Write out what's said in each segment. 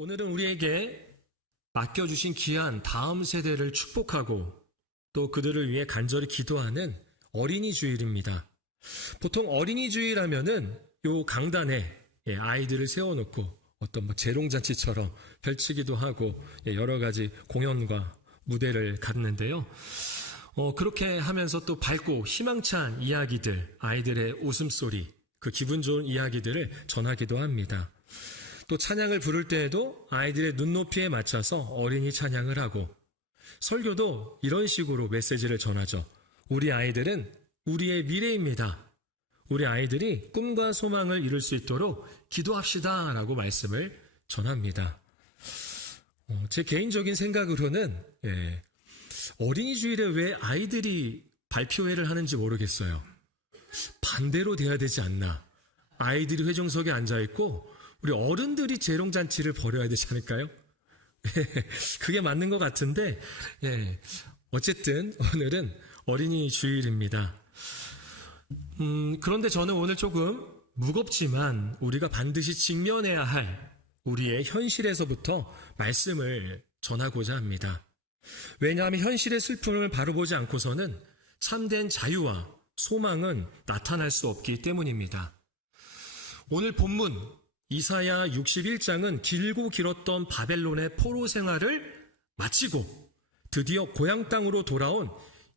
오늘은 우리에게 맡겨주신 귀한 다음 세대를 축복하고 또 그들을 위해 간절히 기도하는 어린이 주일입니다. 보통 어린이 주일 하면은 요 강단에 아이들을 세워놓고 어떤 재롱잔치처럼 펼치기도 하고 여러 가지 공연과 무대를 갖는데요. 그렇게 하면서 또 밝고 희망찬 이야기들, 아이들의 웃음소리, 그 기분 좋은 이야기들을 전하기도 합니다. 또 찬양을 부를 때에도 아이들의 눈높이에 맞춰서 어린이 찬양을 하고, 설교도 이런 식으로 메시지를 전하죠. 우리 아이들은 우리의 미래입니다. 우리 아이들이 꿈과 소망을 이룰 수 있도록 기도합시다 라고 말씀을 전합니다. 제 개인적인 생각으로는 어린이 주일에 왜 아이들이 발표회를 하는지 모르겠어요. 반대로 돼야 되지 않나. 아이들이 회중석에 앉아있고 우리 어른들이 재롱잔치를 벌여야 되지 않을까요? 그게 맞는 것 같은데, 어쨌든 오늘은 어린이 주일입니다. 그런데 저는 오늘 조금 무겁지만 우리가 반드시 직면해야 할 우리의 현실에서부터 말씀을 전하고자 합니다. 왜냐하면 현실의 슬픔을 바로 보지 않고서는 참된 자유와 소망은 나타날 수 없기 때문입니다. 오늘 본문 이사야 61장은 길고 길었던 바벨론의 포로 생활을 마치고 드디어 고향 땅으로 돌아온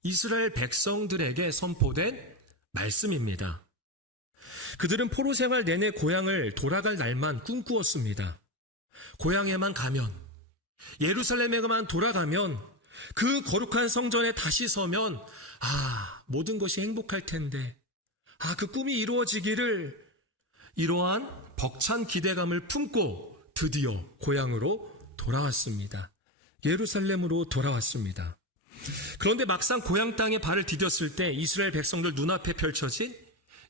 이스라엘 백성들에게 선포된 말씀입니다. 그들은 포로 생활 내내 고향을 돌아갈 날만 꿈꾸었습니다. 고향에만 가면, 예루살렘에만 돌아가면, 그 거룩한 성전에 다시 서면 모든 것이 행복할 텐데, 그 꿈이 이루어지기를, 이러한 벅찬 기대감을 품고 드디어 고향으로 돌아왔습니다. 예루살렘으로 돌아왔습니다. 그런데 막상 고향 땅에 발을 디뎠을 때 이스라엘 백성들 눈앞에 펼쳐진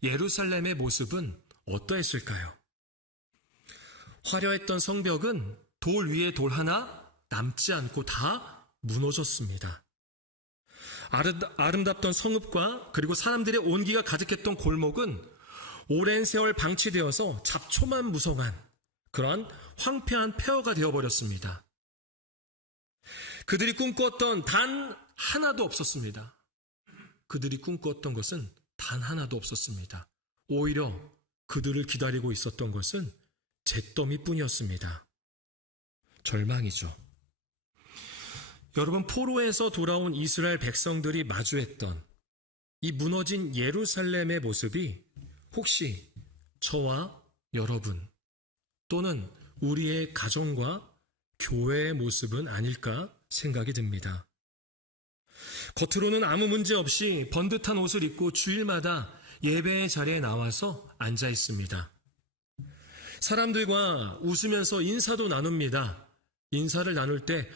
예루살렘의 모습은 어떠했을까요? 화려했던 성벽은 돌 위에 돌 하나 남지 않고 다 무너졌습니다. 아름답던 성읍과 그리고 사람들의 온기가 가득했던 골목은 오랜 세월 방치되어서 잡초만 무성한 그러한 황폐한 폐허가 되어버렸습니다. 그들이 꿈꾸었던 단 하나도 없었습니다. 그들이 꿈꾸었던 것은 단 하나도 없었습니다. 오히려 그들을 기다리고 있었던 것은 잿더미뿐이었습니다. 절망이죠. 여러분, 포로에서 돌아온 이스라엘 백성들이 마주했던 이 무너진 예루살렘의 모습이 혹시 저와 여러분 또는 우리의 가정과 교회의 모습은 아닐까 생각이 듭니다. 겉으로는 아무 문제 없이 번듯한 옷을 입고 주일마다 예배의 자리에 나와서 앉아 있습니다. 사람들과 웃으면서 인사도 나눕니다. 인사를 나눌 때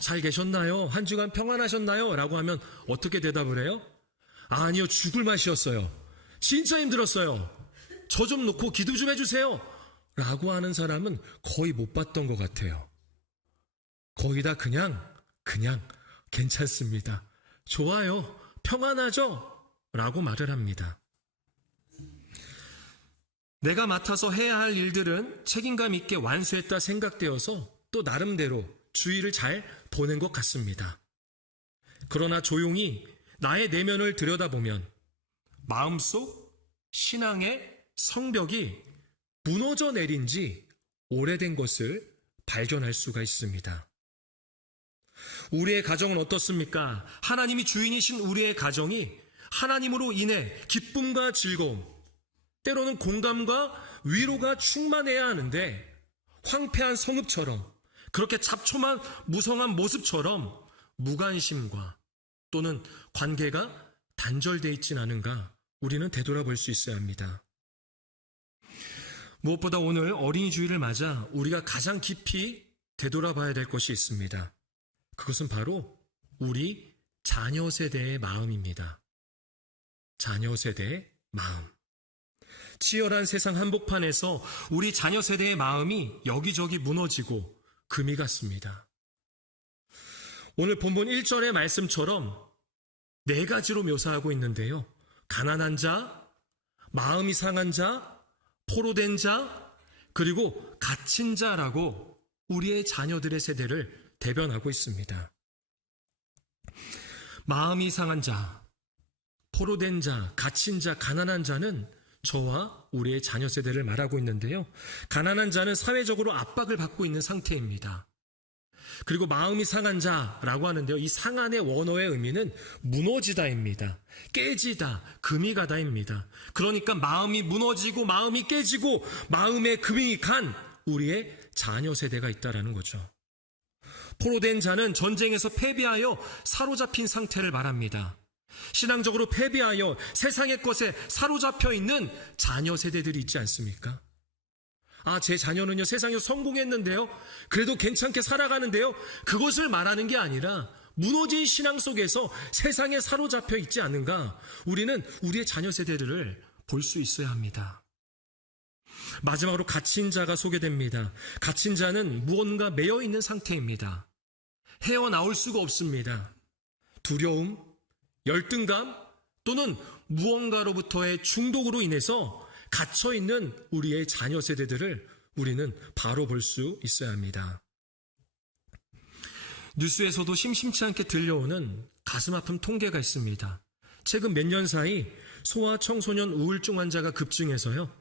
잘 계셨나요? 한 주간 평안하셨나요? 라고 하면 어떻게 대답을 해요? 아니요, 죽을 맛이었어요. 진짜 힘들었어요. 저 좀 놓고 기도 좀 해주세요. 라고 하는 사람은 거의 못 봤던 것 같아요. 거의 다 그냥 괜찮습니다. 좋아요. 평안하죠? 라고 말을 합니다. 내가 맡아서 해야 할 일들은 책임감 있게 완수했다 생각되어서 또 나름대로 주의를 잘 보낸 것 같습니다. 그러나 조용히 나의 내면을 들여다보면 마음속 신앙의 성벽이 무너져 내린 지 오래된 것을 발견할 수가 있습니다. 우리의 가정은 어떻습니까? 하나님이 주인이신 우리의 가정이 하나님으로 인해 기쁨과 즐거움, 때로는 공감과 위로가 충만해야 하는데 황폐한 성읍처럼, 그렇게 잡초만 무성한 모습처럼 무관심과 또는 관계가 단절되어 있진 않은가 우리는 되돌아볼 수 있어야 합니다. 무엇보다 오늘 어린이 주일을 맞아 우리가 가장 깊이 되돌아봐야 될 것이 있습니다. 그것은 바로 우리 자녀 세대의 마음입니다. 자녀 세대의 마음. 치열한 세상 한복판에서 우리 자녀 세대의 마음이 여기저기 무너지고 금이 갔습니다. 오늘 본문 1절의 말씀처럼 4가지로 묘사하고 있는데요. 가난한 자, 마음이 상한 자, 포로된 자, 그리고 갇힌 자라고 우리의 자녀들의 세대를 대변하고 있습니다. 마음이 상한 자, 포로된 자, 갇힌 자, 가난한 자는 저와 우리의 자녀 세대를 말하고 있는데요. 가난한 자는 사회적으로 압박을 받고 있는 상태입니다. 그리고 마음이 상한 자라고 하는데요. 이 상한의 원어의 의미는 무너지다입니다. 깨지다, 금이 가다입니다. 그러니까 마음이 무너지고 마음이 깨지고 마음에 금이 간 우리의 자녀 세대가 있다라는 거죠. 포로된 자는 전쟁에서 패배하여 사로잡힌 상태를 말합니다. 신앙적으로 패배하여 세상의 것에 사로잡혀 있는 자녀 세대들이 있지 않습니까? 제 자녀는요, 세상에 성공했는데요, 그래도 괜찮게 살아가는데요, 그것을 말하는 게 아니라 무너진 신앙 속에서 세상에 사로잡혀 있지 않은가, 우리는 우리의 자녀 세대들을 볼 수 있어야 합니다. 마지막으로 갇힌 자가 소개됩니다. 갇힌 자는 무언가 매여 있는 상태입니다. 헤어나올 수가 없습니다. 두려움, 열등감 또는 무언가로부터의 중독으로 인해서 갇혀있는 우리의 자녀 세대들을 우리는 바로 볼 수 있어야 합니다. 뉴스에서도 심심치 않게 들려오는 가슴 아픈 통계가 있습니다. 최근 몇 년 사이 소아 청소년 우울증 환자가 급증해서요,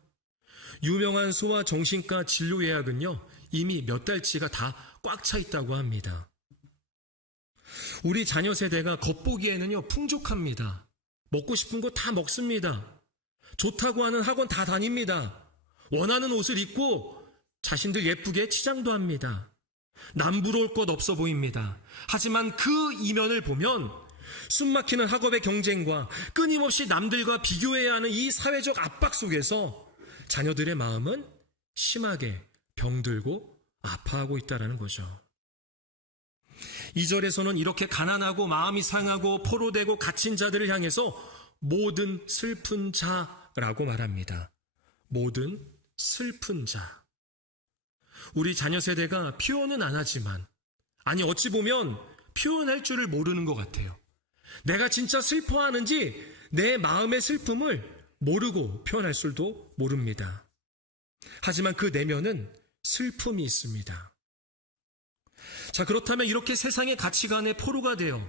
유명한 소아 정신과 진료 예약은요, 이미 몇 달치가 다 꽉 차 있다고 합니다. 우리 자녀 세대가 겉보기에는요, 풍족합니다. 먹고 싶은 거 다 먹습니다. 좋다고 하는 학원 다 다닙니다. 원하는 옷을 입고 자신들 예쁘게 치장도 합니다. 남부러울 것 없어 보입니다. 하지만 그 이면을 보면 숨막히는 학업의 경쟁과 끊임없이 남들과 비교해야 하는 이 사회적 압박 속에서 자녀들의 마음은 심하게 병들고 아파하고 있다는 거죠. 2절에서는 이렇게 가난하고 마음이 상하고 포로되고 갇힌 자들을 향해서 모든 슬픈 자라고 말합니다. 모든 슬픈 자. 우리 자녀 세대가 표현은 안 하지만, 어찌 보면 표현할 줄을 모르는 것 같아요. 내가 진짜 슬퍼하는지 내 마음의 슬픔을 모르고 표현할 줄도 모릅니다. 하지만 그 내면은 슬픔이 있습니다. 자, 그렇다면 이렇게 세상의 가치관의 포로가 되어,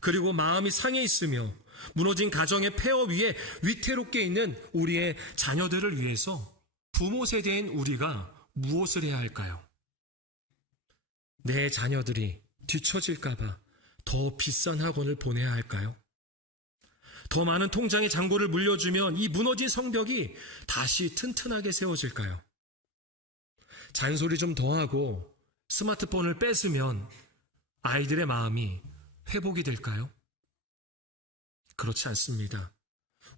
그리고 마음이 상해 있으며 무너진 가정의 폐허 위에 위태롭게 있는 우리의 자녀들을 위해서 부모 세대인 우리가 무엇을 해야 할까요? 내 자녀들이 뒤처질까봐 더 비싼 학원을 보내야 할까요? 더 많은 통장의 잔고를 물려주면 이 무너진 성벽이 다시 튼튼하게 세워질까요? 잔소리 좀 더 하고 스마트폰을 뺏으면 아이들의 마음이 회복이 될까요? 그렇지 않습니다.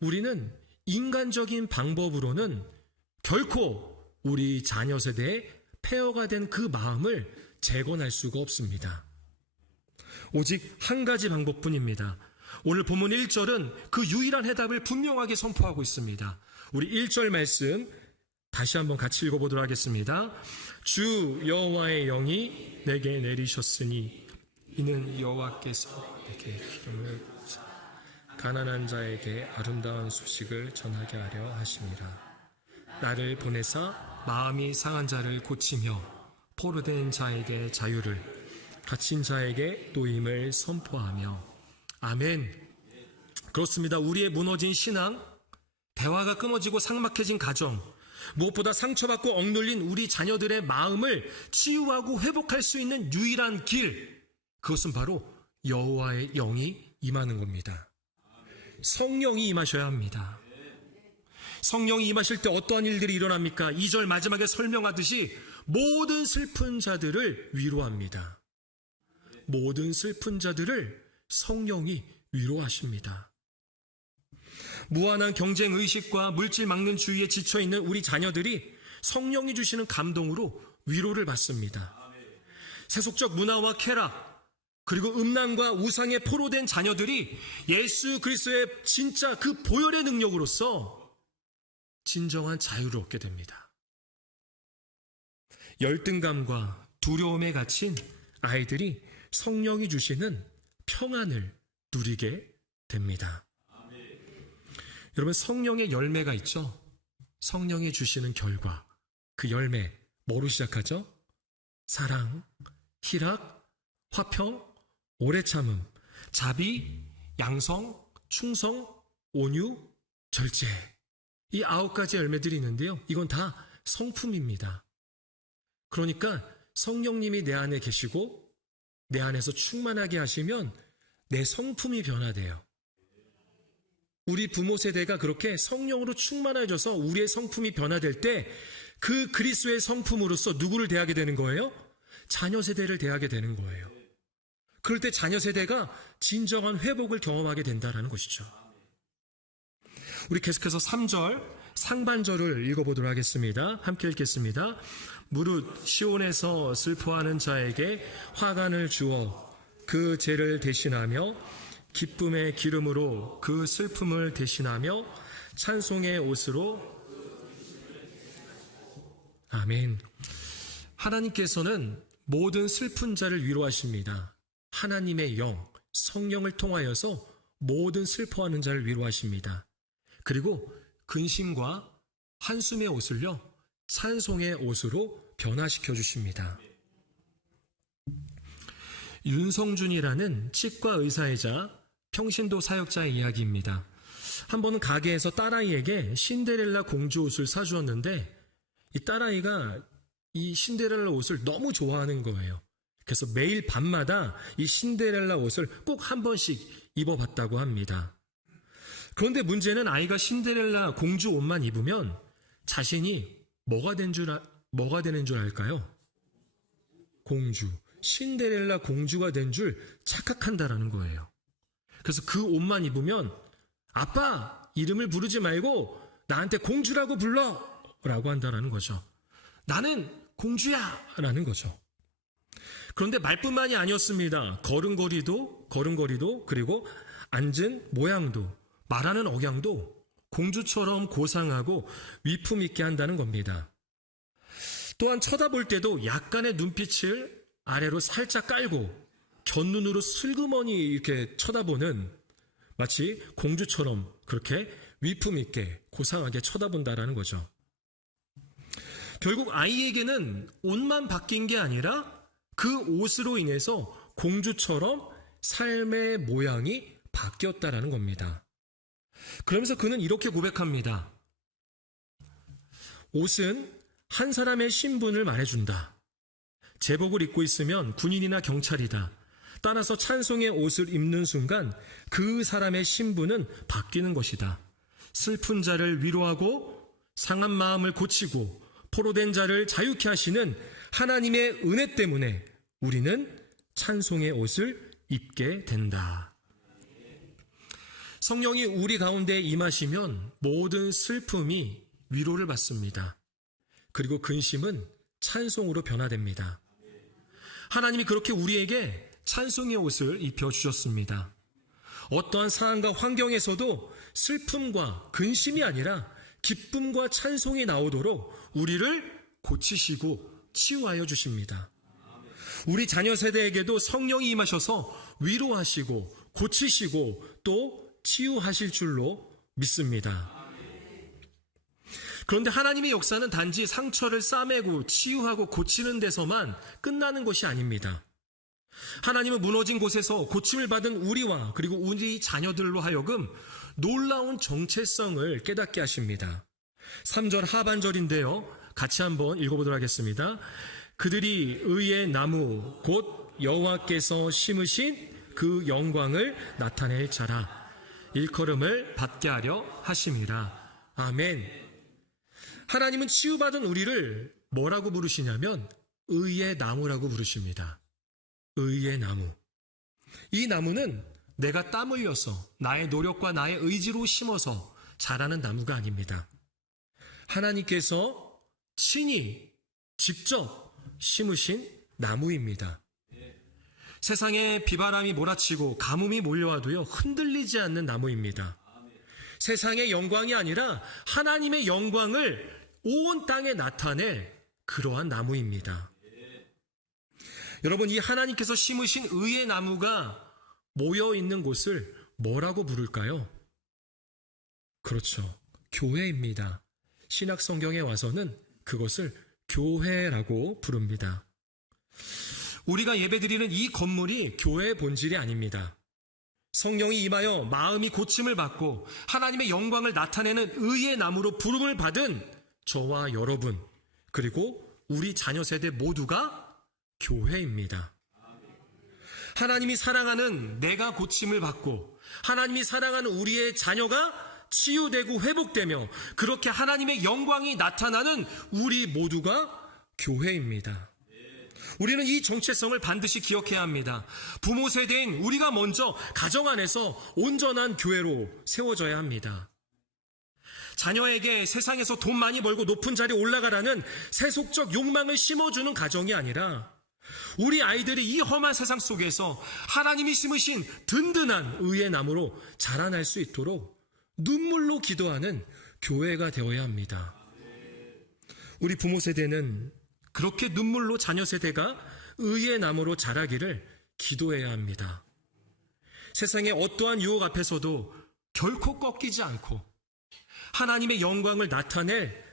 우리는 인간적인 방법으로는 결코 우리 자녀 세대의 폐허가 된 그 마음을 재건할 수가 없습니다. 오직 한 가지 방법뿐입니다. 오늘 본문 1절은 그 유일한 해답을 분명하게 선포하고 있습니다. 우리 1절 말씀 다시 한번 같이 읽어보도록 하겠습니다. 주 여호와의 영이 내게 내리셨으니 이는 여호와께서 내게 기름을 가난한 자에게 아름다운 소식을 전하게 하려 하심이라. 나를 보내사 마음이 상한 자를 고치며 포로된 자에게 자유를, 갇힌 자에게 노임을 선포하며. 아멘. 그렇습니다. 우리의 무너진 신앙, 대화가 끊어지고 삭막해진 가정, 무엇보다 상처받고 억눌린 우리 자녀들의 마음을 치유하고 회복할 수 있는 유일한 길, 그것은 바로 여호와의 영이 임하는 겁니다. 성령이 임하셔야 합니다. 성령이 임하실 때 어떠한 일들이 일어납니까? 2절 마지막에 설명하듯이 모든 슬픈 자들을 위로합니다. 모든 슬픈 자들을 성령이 위로하십니다. 무한한 경쟁의식과 물질 막는 주의에 지쳐있는 우리 자녀들이 성령이 주시는 감동으로 위로를 받습니다. 세속적 문화와 쾌락, 그리고 음란과 우상에 포로된 자녀들이 예수 그리스도의 진짜 그 보혈의 능력으로서 진정한 자유를 얻게 됩니다. 열등감과 두려움에 갇힌 아이들이 성령이 주시는 평안을 누리게 됩니다. 여러분, 성령의 열매가 있죠? 성령이 주시는 결과, 그 열매 뭐로 시작하죠? 사랑, 희락, 화평, 오래 참음, 자비, 양성, 충성, 온유, 절제. 이 9가지 열매들이 있는데요. 이건 다 성품입니다. 그러니까 성령님이 내 안에 계시고 내 안에서 충만하게 하시면 내 성품이 변화돼요. 우리 부모 세대가 그렇게 성령으로 충만해져서 우리의 성품이 변화될 때 그 그리스도의 성품으로서 누구를 대하게 되는 거예요? 자녀 세대를 대하게 되는 거예요. 그럴 때 자녀 세대가 진정한 회복을 경험하게 된다는 것이죠. 우리 계속해서 3절 상반절을 읽어보도록 하겠습니다. 함께 읽겠습니다. 무릇 시온에서 슬퍼하는 자에게 화관을 주어 그 죄를 대신하며 기쁨의 기름으로 그 슬픔을 대신하며 찬송의 옷으로. 아멘. 하나님께서는 모든 슬픈 자를 위로하십니다. 하나님의 영, 성령을 통하여서 모든 슬퍼하는 자를 위로하십니다. 그리고 근심과 한숨의 옷을요, 찬송의 옷으로 변화시켜 주십니다. 윤성준이라는 치과 의사이자 평신도 사역자의 이야기입니다. 한 번은 가게에서 딸아이에게 신데렐라 공주 옷을 사주었는데 이 딸아이가 이 신데렐라 옷을 너무 좋아하는 거예요. 그래서 매일 밤마다 이 신데렐라 옷을 꼭 한 번씩 입어봤다고 합니다. 그런데 문제는 아이가 신데렐라 공주 옷만 입으면 자신이 뭐가 되는 줄 알까요? 공주. 신데렐라 공주가 된 줄 착각한다라는 거예요. 그래서 그 옷만 입으면 아빠 이름을 부르지 말고 나한테 공주라고 불러! 라고 한다라는 거죠. 나는 공주야! 라는 거죠. 그런데 말뿐만이 아니었습니다. 걸음걸이도 그리고 앉은 모양도 말하는 억양도 공주처럼 고상하고 위품 있게 한다는 겁니다. 또한 쳐다볼 때도 약간의 눈빛을 아래로 살짝 깔고 곁눈으로 슬그머니 이렇게 쳐다보는, 마치 공주처럼 그렇게 위품 있게 고상하게 쳐다본다라는 거죠. 결국 아이에게는 옷만 바뀐 게 아니라 그 옷으로 인해서 공주처럼 삶의 모양이 바뀌었다라는 겁니다. 그러면서 그는 이렇게 고백합니다. 옷은 한 사람의 신분을 말해준다. 제복을 입고 있으면 군인이나 경찰이다. 따라서 찬송의 옷을 입는 순간 그 사람의 신분은 바뀌는 것이다. 슬픈 자를 위로하고 상한 마음을 고치고 포로된 자를 자유케 하시는 하나님의 은혜 때문에 우리는 찬송의 옷을 입게 된다. 성령이 우리 가운데 임하시면 모든 슬픔이 위로를 받습니다. 그리고 근심은 찬송으로 변화됩니다. 하나님이 그렇게 우리에게 찬송의 옷을 입혀주셨습니다. 어떠한 상황과 환경에서도 슬픔과 근심이 아니라 기쁨과 찬송이 나오도록 우리를 고치시고 치유하여 주십니다. 우리 자녀 세대에게도 성령이 임하셔서 위로하시고 고치시고 또 치유하실 줄로 믿습니다. 그런데 하나님의 역사는 단지 상처를 싸매고 치유하고 고치는 데서만 끝나는 것이 아닙니다. 하나님은 무너진 곳에서 고침을 받은 우리와 그리고 우리 자녀들로 하여금 놀라운 정체성을 깨닫게 하십니다. 3절 하반절인데요. 같이 한번 읽어보도록 하겠습니다. 그들이 의의 나무 곧 여호와께서 심으신 그 영광을 나타낼 자라. 일컬음을 받게 하려 하심이라. 아멘. 하나님은 치유받은 우리를 뭐라고 부르시냐면 의의 나무라고 부르십니다. 의의 나무. 이 나무는 내가 땀 흘려서 나의 노력과 나의 의지로 심어서 자라는 나무가 아닙니다. 하나님께서 친히 직접 심으신 나무입니다. 세상에 비바람이 몰아치고 가뭄이 몰려와도요 흔들리지 않는 나무입니다. 세상의 영광이 아니라 하나님의 영광을 온 땅에 나타낼 그러한 나무입니다. 여러분, 이 하나님께서 심으신 의의 나무가 모여있는 곳을 뭐라고 부를까요? 그렇죠. 교회입니다. 신약 성경에 와서는 그것을 교회라고 부릅니다. 우리가 예배드리는 이 건물이 교회의 본질이 아닙니다. 성령이 임하여 마음이 고침을 받고 하나님의 영광을 나타내는 의의 나무로 부름을 받은 저와 여러분, 그리고 우리 자녀 세대 모두가 교회입니다. 하나님이 사랑하는 내가 고침을 받고 하나님이 사랑하는 우리의 자녀가 치유되고 회복되며 그렇게 하나님의 영광이 나타나는 우리 모두가 교회입니다. 우리는 이 정체성을 반드시 기억해야 합니다. 부모 세대인 우리가 먼저 가정 안에서 온전한 교회로 세워져야 합니다. 자녀에게 세상에서 돈 많이 벌고 높은 자리에 올라가라는 세속적 욕망을 심어주는 가정이 아니라 우리 아이들이 이 험한 세상 속에서 하나님이 심으신 든든한 의의 나무로 자라날 수 있도록 눈물로 기도하는 교회가 되어야 합니다. 우리 부모 세대는 그렇게 눈물로 자녀 세대가 의의 나무로 자라기를 기도해야 합니다. 세상의 어떠한 유혹 앞에서도 결코 꺾이지 않고 하나님의 영광을 나타낼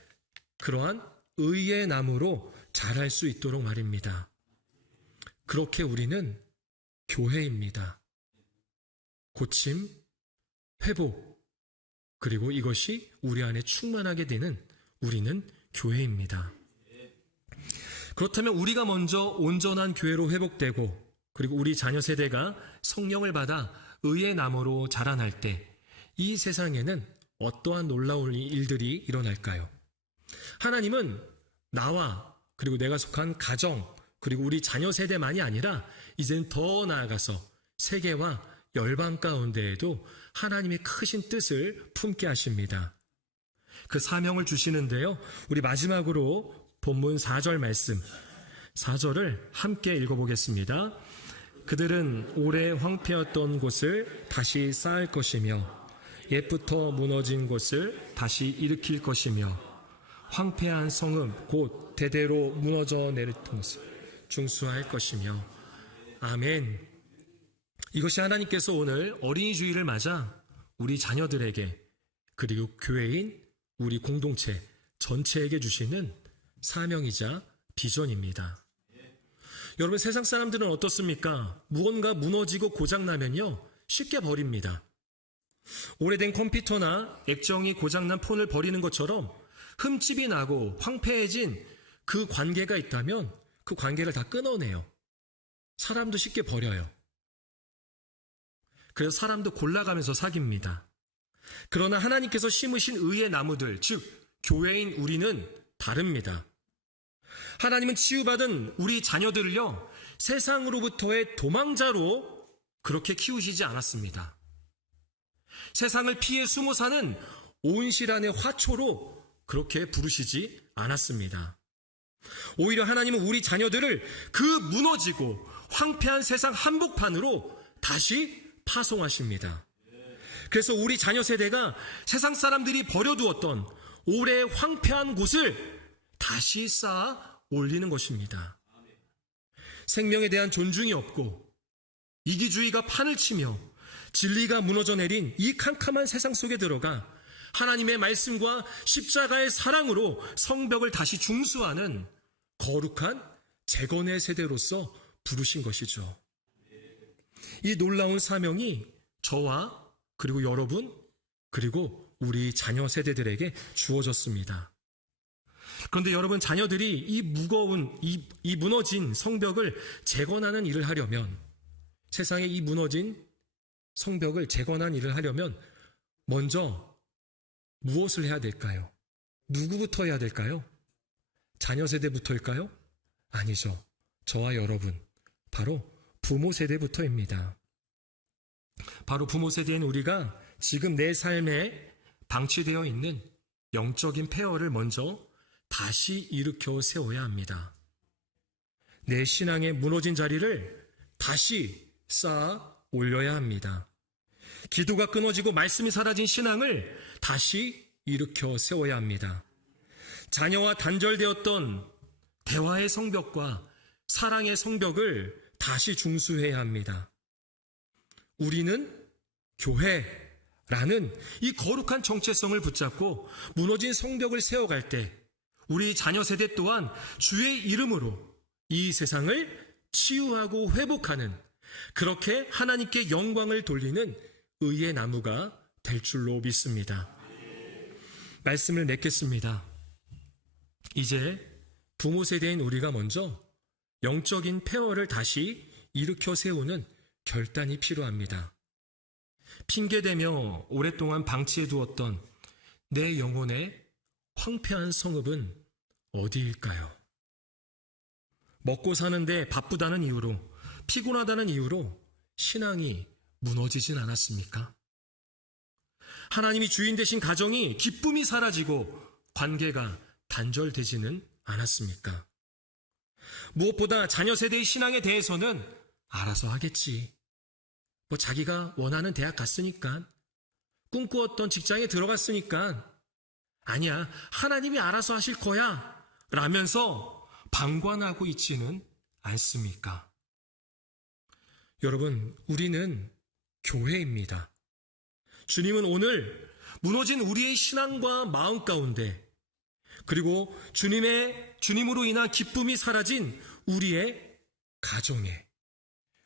그러한 의의 나무로 자랄 수 있도록 말입니다. 그렇게 우리는 교회입니다. 고침, 회복, 그리고 이것이 우리 안에 충만하게 되는 우리는 교회입니다. 그렇다면 우리가 먼저 온전한 교회로 회복되고 그리고 우리 자녀 세대가 성령을 받아 의의 나무로 자라날 때 이 세상에는 어떠한 놀라운 일들이 일어날까요? 하나님은 나와 그리고 내가 속한 가정 그리고 우리 자녀 세대만이 아니라 이제는 더 나아가서 세계와 열방 가운데에도 하나님의 크신 뜻을 품게 하십니다. 그 사명을 주시는데요. 우리 마지막으로 본문 4절 말씀 4절을 함께 읽어보겠습니다. 그들은 오래 황폐했던 곳을 다시 쌓을 것이며 옛부터 무너진 곳을 다시 일으킬 것이며 황폐한 성읍 곧 대대로 무너져 내릴 것을 중수할 것이며 아멘. 이것이 하나님께서 오늘 어린이 주일을 맞아 우리 자녀들에게 그리고 교회인 우리 공동체 전체에게 주시는 사명이자 비전입니다. 여러분, 세상 사람들은 어떻습니까? 무언가 무너지고 고장나면요 쉽게 버립니다. 오래된 컴퓨터나 액정이 고장난 폰을 버리는 것처럼 흠집이 나고 황폐해진 그 관계가 있다면 그 관계를 다 끊어내요. 사람도 쉽게 버려요. 그래서 사람도 골라가면서 사귑니다. 그러나 하나님께서 심으신 의의 나무들, 즉 교회인 우리는 다릅니다. 하나님은 치유받은 우리 자녀들을요 세상으로부터의 도망자로 그렇게 키우시지 않았습니다. 세상을 피해 숨어 사는 온실안의 화초로 그렇게 부르시지 않았습니다. 오히려 하나님은 우리 자녀들을 그 무너지고 황폐한 세상 한복판으로 다시 파송하십니다. 그래서 우리 자녀 세대가 세상 사람들이 버려두었던 오래 황폐한 곳을 다시 쌓아 올리는 것입니다. 생명에 대한 존중이 없고 이기주의가 판을 치며 진리가 무너져 내린 이 캄캄한 세상 속에 들어가 하나님의 말씀과 십자가의 사랑으로 성벽을 다시 중수하는 거룩한 재건의 세대로서 부르신 것이죠. 이 놀라운 사명이 저와 그리고 여러분 그리고 우리 자녀 세대들에게 주어졌습니다. 그런데 여러분, 자녀들이 이 무거운 이 무너진 성벽을 재건하는 일을 하려면, 세상에 이 무너진 성벽을 재건하는 일을 하려면 먼저 무엇을 해야 될까요? 누구부터 해야 될까요? 자녀 세대부터일까요? 아니죠. 저와 여러분, 바로 부모 세대부터입니다. 바로 부모 세대인 우리가 지금 내 삶에 방치되어 있는 영적인 폐허를 먼저 다시 일으켜 세워야 합니다. 내 신앙의 무너진 자리를 다시 쌓아 올려야 합니다. 기도가 끊어지고 말씀이 사라진 신앙을 다시 일으켜 세워야 합니다. 자녀와 단절되었던 대화의 성벽과 사랑의 성벽을 다시 중수해야 합니다. 우리는 교회라는 이 거룩한 정체성을 붙잡고 무너진 성벽을 세워갈 때 우리 자녀 세대 또한 주의 이름으로 이 세상을 치유하고 회복하는, 그렇게 하나님께 영광을 돌리는 의의 나무가 될 줄로 믿습니다. 말씀을 맺겠습니다. 이제 부모 세대인 우리가 먼저 영적인 폐허를 다시 일으켜 세우는 결단이 필요합니다. 핑계대며 오랫동안 방치해 두었던 내 영혼의 황폐한 성읍은 어디일까요? 먹고 사는데 바쁘다는 이유로, 피곤하다는 이유로 신앙이 무너지진 않았습니까? 하나님이 주인 되신 가정이 기쁨이 사라지고 관계가 단절되지는 않았습니까? 무엇보다 자녀 세대의 신앙에 대해서는 알아서 하겠지. 자기가 원하는 대학 갔으니까, 꿈꾸었던 직장에 들어갔으니까, 아니야, 하나님이 알아서 하실 거야 라면서 방관하고 있지는 않습니까? 여러분, 우리는 교회입니다. 주님은 오늘 무너진 우리의 신앙과 마음 가운데, 그리고 주님으로 인한 기쁨이 사라진 우리의 가정에,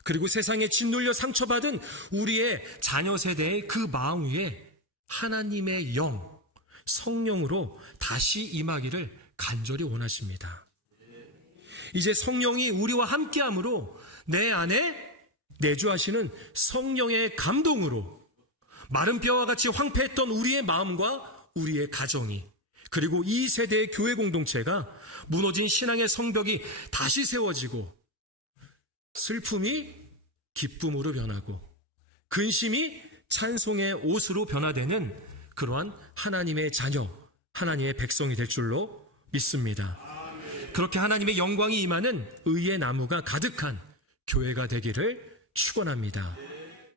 그리고 세상에 짓눌려 상처받은 우리의 자녀 세대의 그 마음 위에 하나님의 영, 성령으로 다시 임하기를 간절히 원하십니다. 이제 성령이 우리와 함께함으로 내 안에 내주하시는 성령의 감동으로 마른 뼈와 같이 황폐했던 우리의 마음과 우리의 가정이, 그리고 이 세대의 교회 공동체가 무너진 신앙의 성벽이 다시 세워지고, 슬픔이 기쁨으로 변하고, 근심이 찬송의 옷으로 변화되는 그러한 하나님의 자녀, 하나님의 백성이 될 줄로 믿습니다. 그렇게 하나님의 영광이 임하는 의의 나무가 가득한 교회가 되기를 축원합니다.